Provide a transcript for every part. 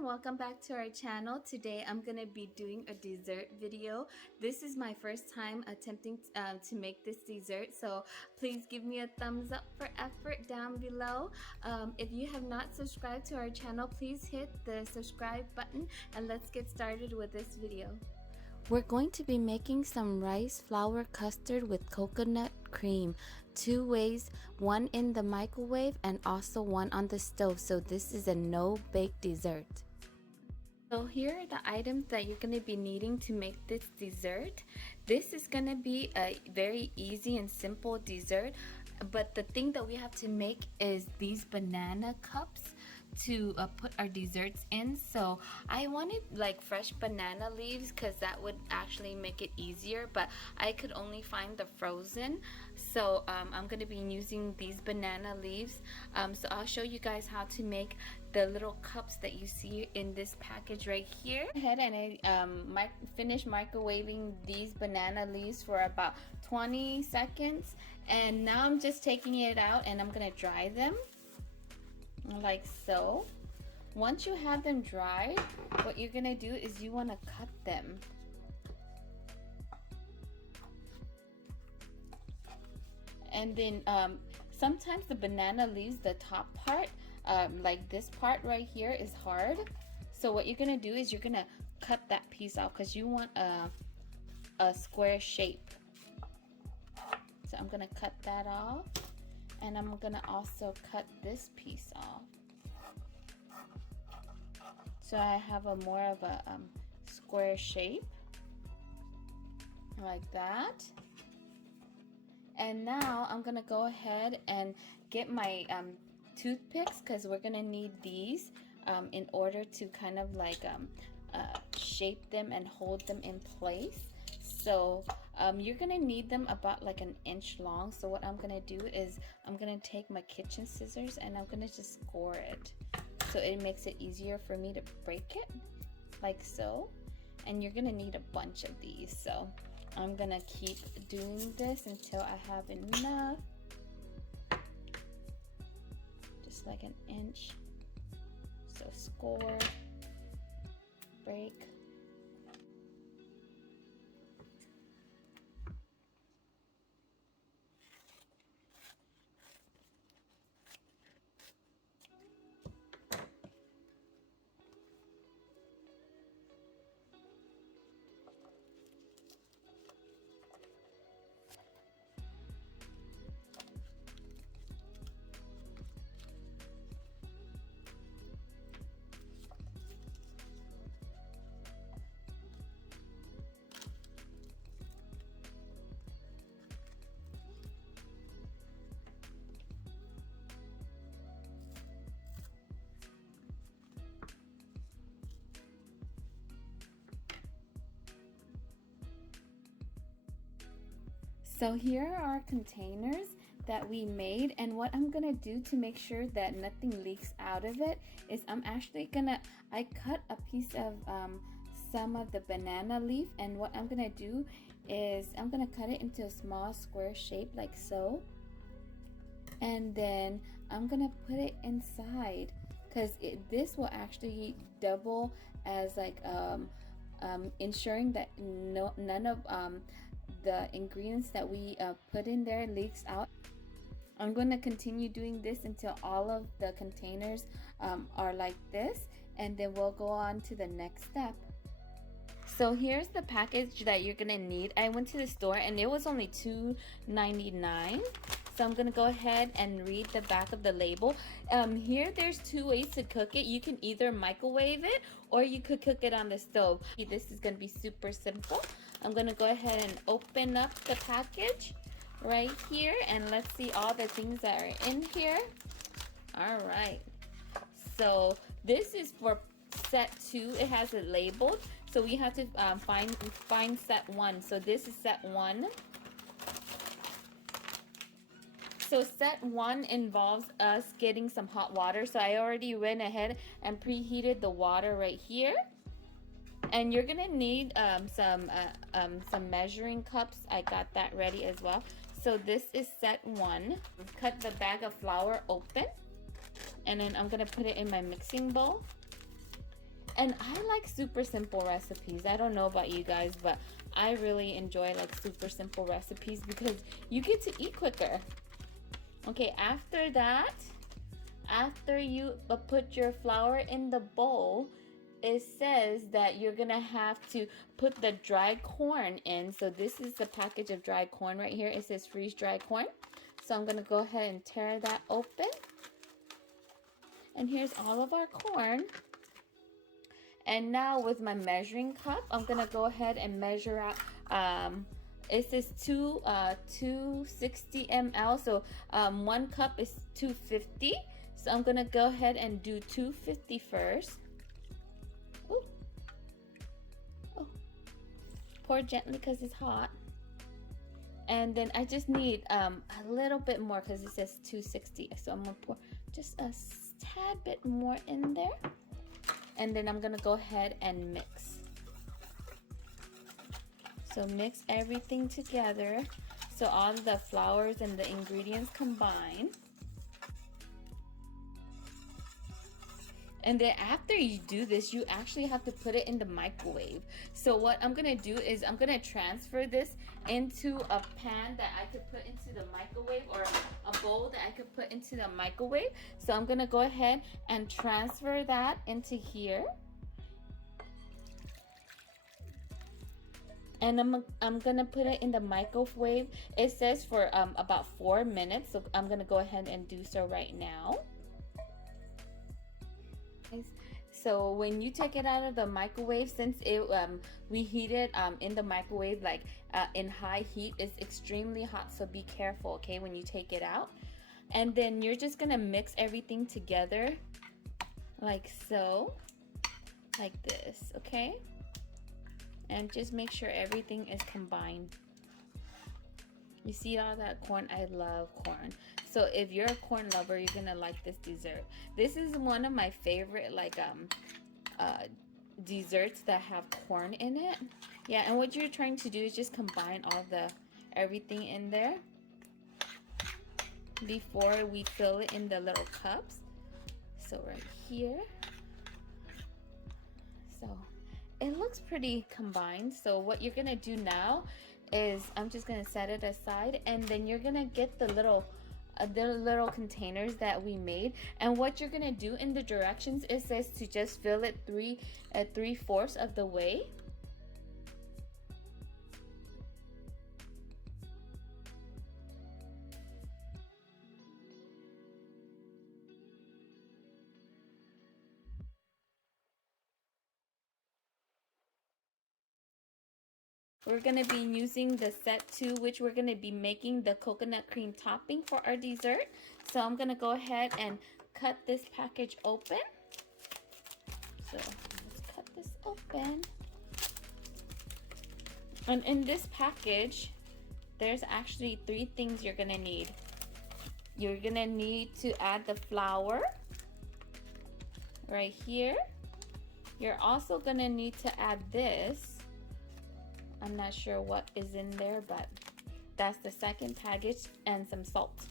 everyone, welcome back to our channel. Today I'm gonna be doing a dessert video. This is my first time attempting to make this dessert, so please give me a thumbs up for effort down below. If you have not subscribed to our channel, please hit the subscribe button and let's get started with this video. We're going to be making some rice flour custard with coconut cream. 2 ways, one in the microwave and also one on the stove. So this is a no-bake dessert. So here are the items that you're going to be needing to make this dessert. This is going to be a very easy and simple dessert, but the thing that we have to make is these banana cups to put our desserts in. So I wanted like fresh banana leaves because that would actually make it easier, but I could only find the frozen. So I'm going to be using these banana leaves. So I'll show you guys how to make the little cups that you see in this package right here. Go ahead and I finished microwaving these banana leaves for about 20 seconds, and now I'm just taking it out and I'm going to dry them like so. Once you have them dried, what you're gonna do is you want to cut them. And then sometimes the banana leaves, the top part, like this part right here, is hard. So what you're gonna do is you're gonna cut that piece off because you want a square shape. So I'm gonna cut that off. And I'm gonna also cut this piece off. So I have a more of a square shape, like that. And now I'm gonna go ahead and get my toothpicks, because we're gonna need these in order to kind of like shape them and hold them in place. So you're gonna need them about like 1 inch long. So what I'm gonna do is I'm gonna take my kitchen scissors and I'm gonna just score it, so it makes it easier for me to break it, like so. And you're gonna need a bunch of these, so I'm gonna keep doing this until I have enough. Just like 1 inch. So score, break. So here are our containers that we made, and what I'm gonna do to make sure that nothing leaks out of it is I cut a piece of some of the banana leaf, and what I'm gonna do is I'm gonna cut it into a small square shape like so, and then I'm gonna put it inside, because this will actually double as like ensuring that none of the ingredients that we put in there leaks out. I'm going to continue doing this until all of the containers are like this, and then we'll go on to the next step. So here's the package that you're gonna need. I went to the store and it was only $2.99. So I'm gonna go ahead and read the back of the label. Here there's 2 ways to cook it. You can either microwave it or you could cook it on the stove. This is gonna be super simple. I'm gonna go ahead and open up the package right here, and let's see all the things that are in here. All right, so this is for set 2. It has it labeled, so we have to find set 1. So this is set 1. So set 1 involves us getting some hot water. So I already went ahead and preheated the water right here. And you're gonna need some measuring cups. I got that ready as well. So this is set 1. Cut the bag of flour open, and then I'm gonna put it in my mixing bowl. And I like super simple recipes. I don't know about you guys, but I really enjoy like super simple recipes because you get to eat quicker. Okay, after that, after you put your flour in the bowl, it says that you're gonna have to put the dried corn in. So this is the package of dried corn right here. It says freeze dried corn. So I'm gonna go ahead and tear that open. And here's all of our corn. And now with my measuring cup, I'm gonna go ahead and measure out, it says 260 ml, so 1 cup is 250. So I'm gonna go ahead and do 250 first. Ooh. Oh. Pour gently because it's hot. And then I just need a little bit more because it says 260. So I'm gonna pour just a tad bit more in there. And then I'm gonna go ahead and mix. So mix everything together so all of the flours and the ingredients combine. And then after you do this, you actually have to put it in the microwave. So what I'm gonna do is I'm gonna transfer this into a pan that I could put into the microwave, or a bowl that I could put into the microwave. So I'm gonna go ahead and transfer that into here. And I'm gonna put it in the microwave. It says for about 4 minutes. So I'm gonna go ahead and do so right now. So when you take it out of the microwave, since it we heat it in the microwave like in high heat, it's extremely hot, so be careful, okay, when you take it out. And then you're just gonna mix everything together like so, like this, okay? And just make sure everything is combined. You see all that corn? I love corn. So if you're a corn lover, you're gonna like this dessert. This is one of my favorite like desserts that have corn in it. Yeah, and what you're trying to do is just combine all the everything in there before we fill it in the little cups. So right here. So it looks pretty combined. So what you're gonna do now is I'm just gonna set it aside, and then you're gonna get the little containers that we made. And what you're gonna do in the directions, it says to just fill it 3/4 of the way. We're gonna be using the set 2, which we're gonna be making the coconut cream topping for our dessert. So I'm gonna go ahead and cut this package open. So let's cut this open. And in this package, there's actually 3 things you're gonna need. You're gonna need to add the flour right here. You're also gonna need to add this. I'm not sure what is in there, but that's the second package, and some salt.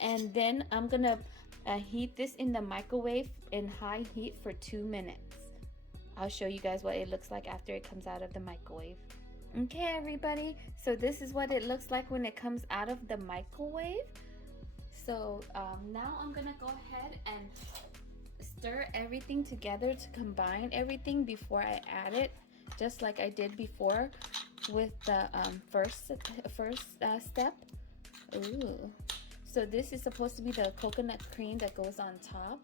And then I'm gonna heat this in the microwave in high heat for 2 minutes. I'll show you guys what it looks like after it comes out of the microwave. Okay, everybody, so this is what it looks like when it comes out of the microwave. So now I'm gonna go ahead and stir everything together to combine everything before I add it, just like I did before with the first step. Ooh. So this is supposed to be the coconut cream that goes on top.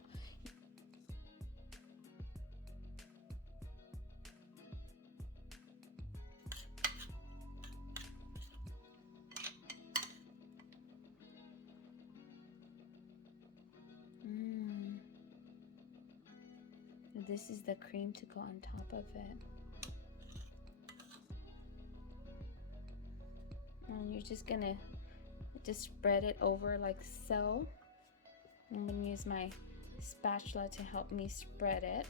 This is the cream to go on top of it. And you're just gonna spread it over like so. I'm gonna use my spatula to help me spread it.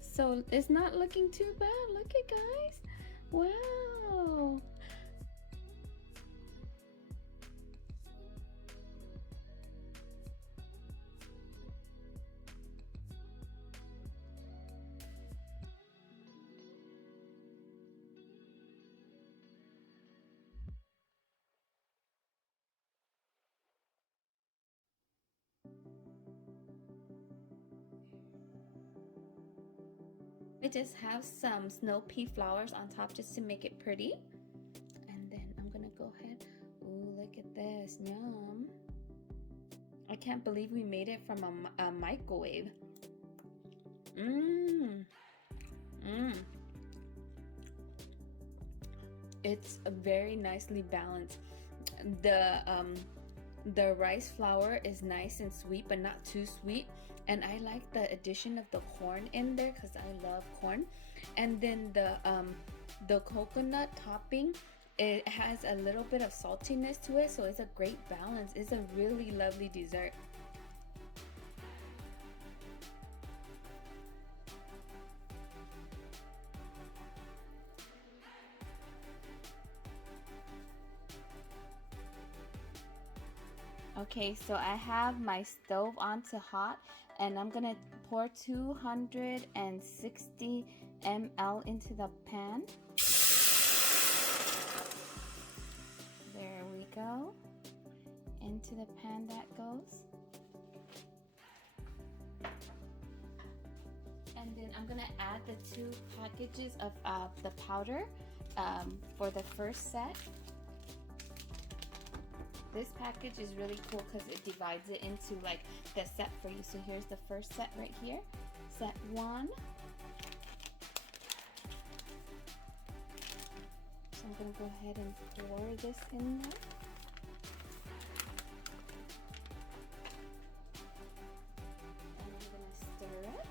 So it's not looking too bad. Look it, guys. Wow. I just have some snow pea flowers on top just to make it pretty. And then I'm gonna go ahead. Ooh, look at this. Yum. I can't believe we made it from a microwave. Mmm. Mmm. It's very nicely balanced. The rice flour is nice and sweet, but not too sweet. And I like the addition of the corn in there because I love corn. And then the coconut topping, it has a little bit of saltiness to it, so it's a great balance. It's a really lovely dessert. Okay, so I have my stove on to hot, and I'm gonna pour 260 ml into the pan. There we go. Into the pan that goes. And then I'm gonna add the 2 packages of the powder for the first set. This package is really cool because it divides it into like the set for you. So here's the first set right here, set 1. So I'm gonna go ahead and pour this in there. And I'm gonna stir it.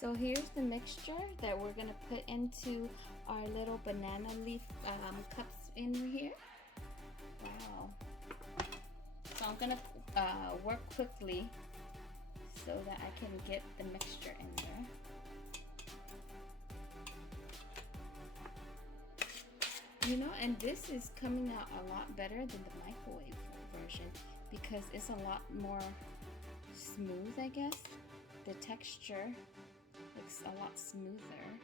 So here's the mixture that we're gonna put into our little banana leaf cups in here. Wow. So I'm gonna work quickly so that I can get the mixture in there. You know, and this is coming out a lot better than the microwave version because it's a lot more smooth, I guess. The texture looks a lot smoother.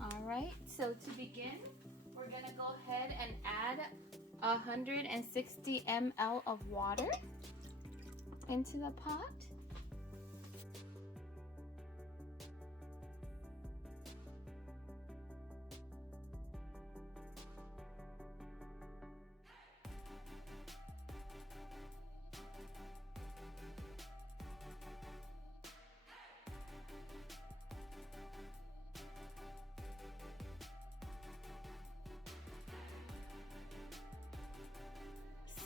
Alright, so to begin, we're gonna go ahead and add 160 ml of water into the pot.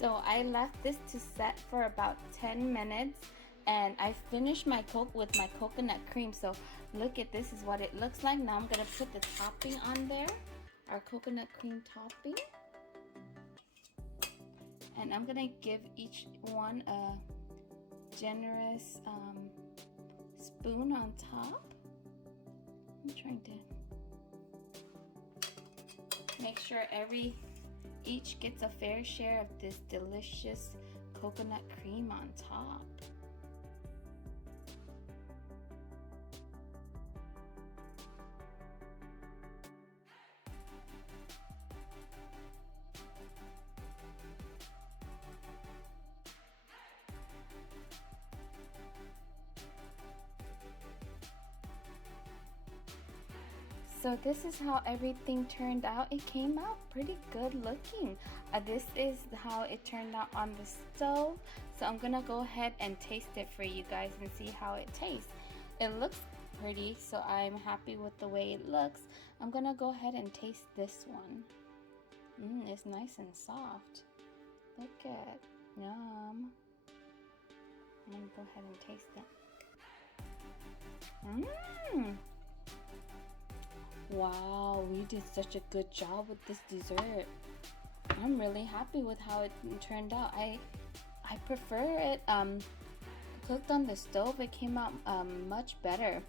So I left this to set for about 10 minutes and I finished my Coke with my coconut cream. So look at this is what it looks like. Now I'm gonna put the topping on there, our coconut cream topping. And I'm gonna give each one a generous spoon on top. I'm trying to make sure each gets a fair share of this delicious coconut cream on top. So this is how everything turned out. It came out pretty good looking. This is how it turned out on the stove. So I'm gonna go ahead and taste it for you guys and see how it tastes. It looks pretty, so I'm happy with the way it looks. I'm gonna go ahead and taste this one. It's nice and soft. Look at yum. I'm gonna go ahead and taste it. Wow, we did such a good job with this dessert. I'm really happy with how it turned out. I prefer it cooked on the stove. It came out much better.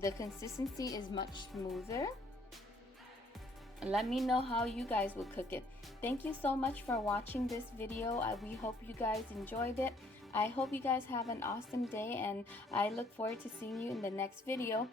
The consistency is much smoother. Let me know how you guys will cook it. Thank you so much for watching this video. We hope you guys enjoyed it. I hope you guys have an awesome day, and I look forward to seeing you in the next video.